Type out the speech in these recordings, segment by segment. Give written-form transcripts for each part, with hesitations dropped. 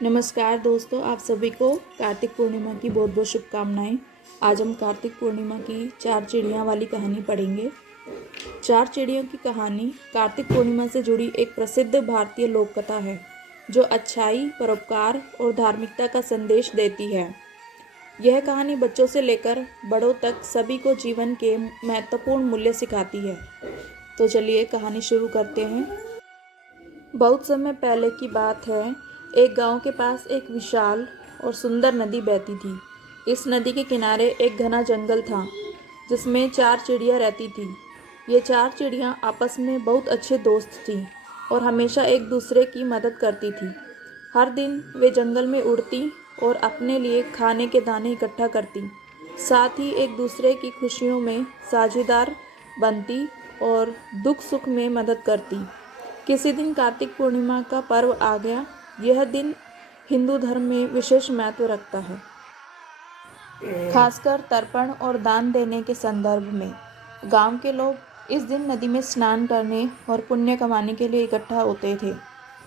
नमस्कार दोस्तों, आप सभी को कार्तिक पूर्णिमा की बहुत बहुत शुभकामनाएं। आज हम कार्तिक पूर्णिमा की 4 चिड़ियाँ वाली कहानी पढ़ेंगे। 4 चिड़ियों की कहानी कार्तिक पूर्णिमा से जुड़ी एक प्रसिद्ध भारतीय लोक कथा है जो अच्छाई, परोपकार और धार्मिकता का संदेश देती है। यह कहानी बच्चों से लेकर बड़ों तक सभी को जीवन के महत्वपूर्ण मूल्य सिखाती है। तो चलिए कहानी शुरू करते हैं। बहुत समय पहले की बात है। एक गांव के पास एक विशाल और सुंदर नदी बहती थी। इस नदी के किनारे एक घना जंगल था जिसमें 4 चिड़िया रहती थी। ये 4 चिड़िया आपस में बहुत अच्छे दोस्त थीं और हमेशा एक दूसरे की मदद करती थी। हर दिन वे जंगल में उड़ती और अपने लिए खाने के दाने इकट्ठा करती, साथ ही एक दूसरे की खुशियों में साझेदार बनती और दुख सुख में मदद करती। किसी दिन कार्तिक पूर्णिमा का पर्व आ गया। यह दिन हिंदू धर्म में विशेष महत्व रखता है, खासकर तर्पण और दान देने के संदर्भ में। गांव के लोग इस दिन नदी में स्नान करने और पुण्य कमाने के लिए इकट्ठा होते थे।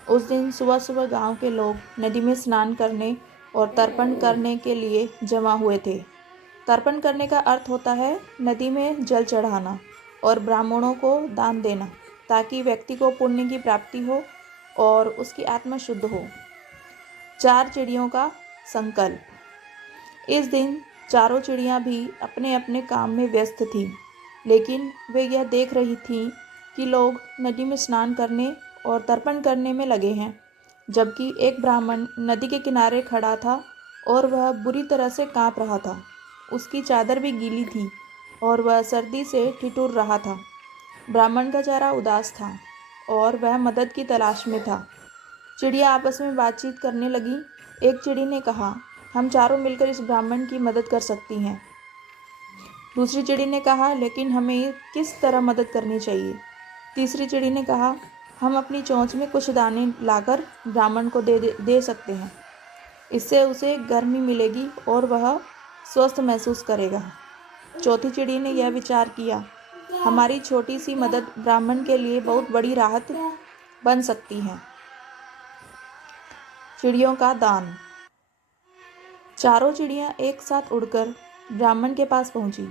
उस दिन सुबह सुबह गांव के लोग नदी में स्नान करने और तर्पण करने के लिए जमा हुए थे। तर्पण करने का अर्थ होता है नदी में जल चढ़ाना और ब्राह्मणों को दान देना, ताकि व्यक्ति को पुण्य की प्राप्ति हो और उसकी आत्मा शुद्ध हो। 4 चिड़ियों का संकल्प। इस दिन चारों चिड़ियाँ भी अपने अपने काम में व्यस्त थीं, लेकिन वे यह देख रही थीं कि लोग नदी में स्नान करने और तर्पण करने में लगे हैं, जबकि एक ब्राह्मण नदी के किनारे खड़ा था और वह बुरी तरह से काँप रहा था। उसकी चादर भी गीली थी और वह सर्दी से ठिठुर रहा था। ब्राह्मण का चेहरा उदास था और वह मदद की तलाश में था। चिड़िया आपस में बातचीत करने लगी। एक चिड़ी ने कहा, हम चारों मिलकर इस ब्राह्मण की मदद कर सकती हैं। दूसरी चिड़ी ने कहा, लेकिन हमें किस तरह मदद करनी चाहिए। तीसरी चिड़ी ने कहा, हम अपनी चोंच में कुछ दाने लाकर ब्राह्मण को दे सकते हैं। इससे उसे गर्मी मिलेगी और वह स्वस्थ महसूस करेगा। चौथी चिड़ी ने यह विचार किया, हमारी छोटी सी मदद ब्राह्मण के लिए बहुत बड़ी राहत बन सकती है। चिड़ियों का दान। चारों चिड़ियां एक साथ उड़कर ब्राह्मण के पास पहुंची।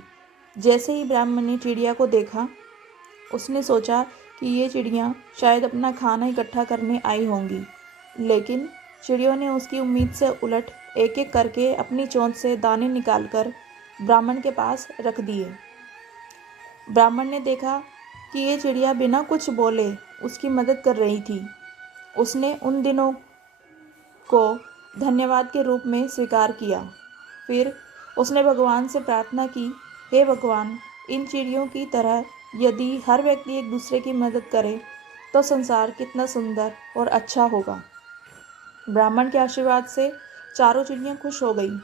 जैसे ही ब्राह्मण ने चिड़िया को देखा, उसने सोचा कि ये चिड़ियां शायद अपना खाना इकट्ठा करने आई होंगी, लेकिन चिड़ियों ने उसकी उम्मीद से उलट एक एक करके अपनी चोंच से दाने निकालकर ब्राह्मण के पास रख दिए। ब्राह्मण ने देखा कि ये चिड़िया बिना कुछ बोले उसकी मदद कर रही थी। उसने उन दिनों को धन्यवाद के रूप में स्वीकार किया। फिर उसने भगवान से प्रार्थना की, हे भगवान, इन चिड़ियों की तरह यदि हर व्यक्ति एक दूसरे की मदद करे तो संसार कितना सुंदर और अच्छा होगा। ब्राह्मण के आशीर्वाद से चारों चिड़ियाँ खुश हो गईं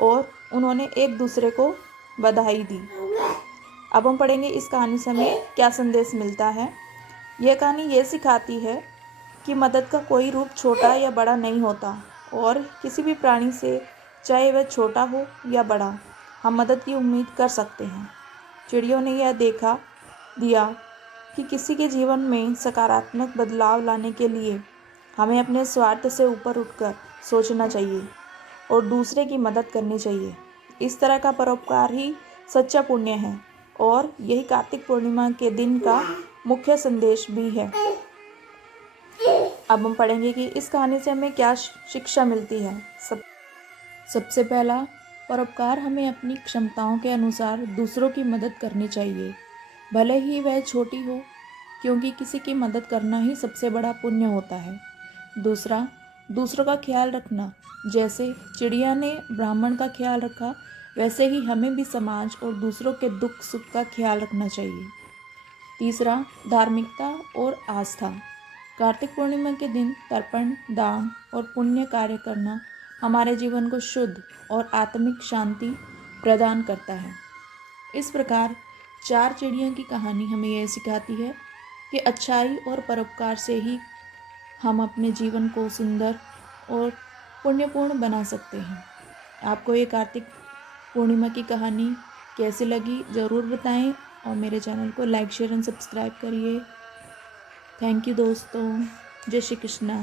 और उन्होंने एक दूसरे को बधाई दी। अब हम पढ़ेंगे इस कहानी से हमें क्या संदेश मिलता है। यह कहानी ये सिखाती है कि मदद का कोई रूप छोटा या बड़ा नहीं होता और किसी भी प्राणी से, चाहे वह छोटा हो या बड़ा, हम मदद की उम्मीद कर सकते हैं। चिड़ियों ने यह देखा दिया कि किसी के जीवन में सकारात्मक बदलाव लाने के लिए हमें अपने स्वार्थ से ऊपर उठकर सोचना चाहिए और दूसरे की मदद करनी चाहिए। इस तरह का परोपकार ही सच्चा पुण्य है और यही कार्तिक पूर्णिमा के दिन का मुख्य संदेश भी है। अब हम पढ़ेंगे कि इस कहानी से हमें क्या शिक्षा मिलती है। सबसे पहला, परोपकार हमें अपनी क्षमताओं के अनुसार दूसरों की मदद करनी चाहिए, भले ही वह छोटी हो, क्योंकि किसी की मदद करना ही सबसे बड़ा पुण्य होता है। दूसरा, दूसरों का ख्याल रखना। जैसे चिड़िया ने ब्राह्मण का ख्याल रखा, वैसे ही हमें भी समाज और दूसरों के दुख सुख का ख्याल रखना चाहिए। तीसरा, धार्मिकता और आस्था। कार्तिक पूर्णिमा के दिन तर्पण, दान और पुण्य कार्य करना हमारे जीवन को शुद्ध और आत्मिक शांति प्रदान करता है। इस प्रकार 4 चिड़ियों की कहानी हमें यह सिखाती है कि अच्छाई और परोपकार से ही हम अपने जीवन को सुंदर और पुण्यपूर्ण बना सकते हैं। आपको ये कार्तिक पूर्णिमा की कहानी कैसी लगी ज़रूर बताएं और मेरे चैनल को लाइक, शेयर एंड सब्सक्राइब करिए। थैंक यू दोस्तों। जय श्री कृष्णा।